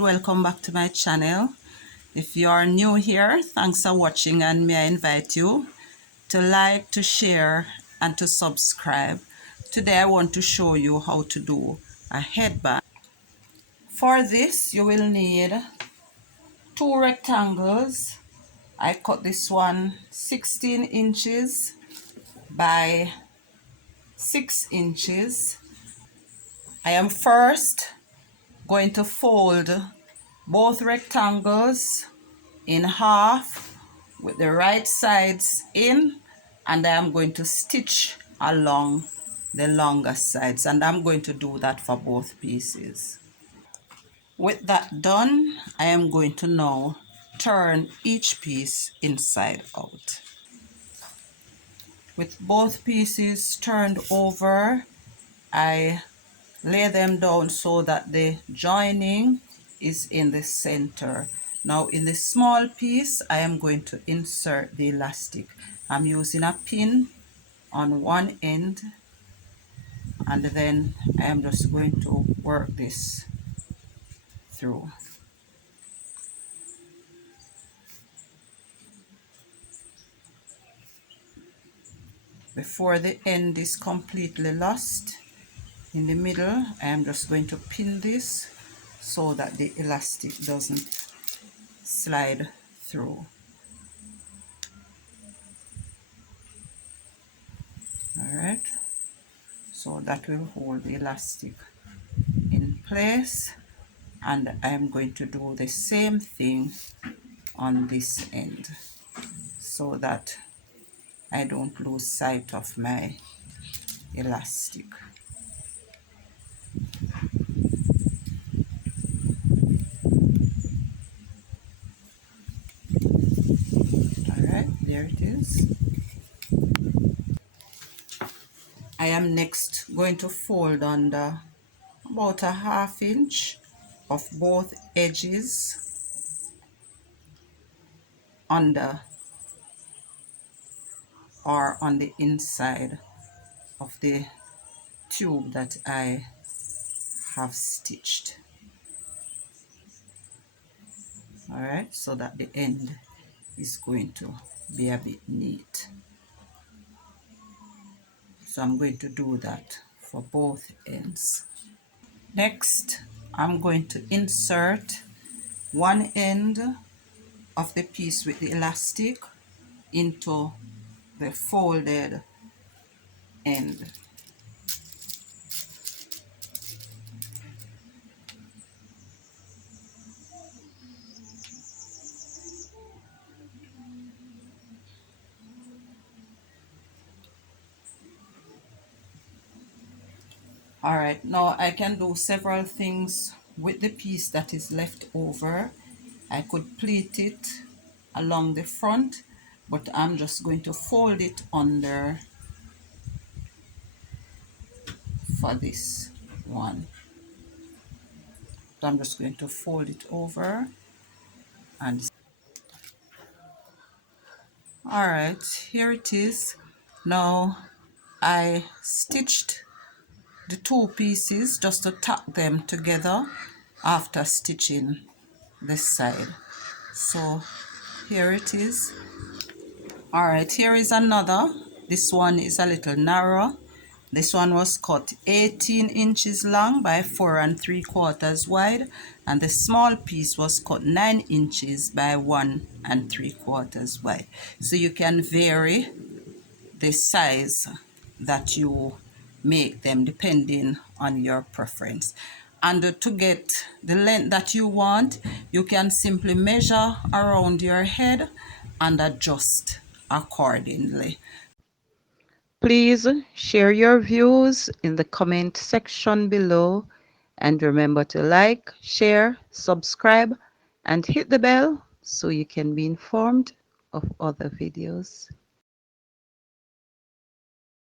and welcome back to my channel. If you are new here, thanks for watching, and may I invite you to like, to share and to subscribe. Today I want to show you how to do a headband. For this you will need two rectangles. I cut this one 16 inches by 6 inches. I am first going to fold both rectangles in half with the right sides in, and I am going to stitch along the longer sides, and I'm going to do that for both pieces. With that done, I am going to now turn each piece inside out. With both pieces turned over, I lay them down so that the joining is in the center. Now in the small piece, I am going to insert the elastic. I'm using a pin on one end, and then I am just going to work this through. Before the end is completely lost, in the middle, I am just going to pin this so that the elastic doesn't slide through. Alright, so that will hold the elastic in place, and I am going to do the same thing on this end so that I don't lose sight of my elastic. Alright, there it is. I am next going to fold under about a ½ inch of both edges under or on the inside of the tube that I have stitched. Alright, so that the end is going to be a bit neat. So I'm going to do that for both ends. Next, I'm going to insert one end of the piece with the elastic into the folded end. Alright, now I can do several things with the piece that is left over. I could pleat it along the front, but I'm just going to fold it under for this one. So I'm just going to fold it over, and alright, here it is. Now I stitched the two pieces just to tack them together after stitching this side. So here it is. Alright, here is another. This one is a little narrow. This one was cut 18 inches long by 4 3/4 wide, and the small piece was cut 9 inches by 1 3/4 wide. So you can vary the size that you make them depending on your preference. And to get the length that you want, you can simply measure around your head and adjust accordingly. Please share your views in the comment section below, and remember to like, share, subscribe, and hit the bell so you can be informed of other videos.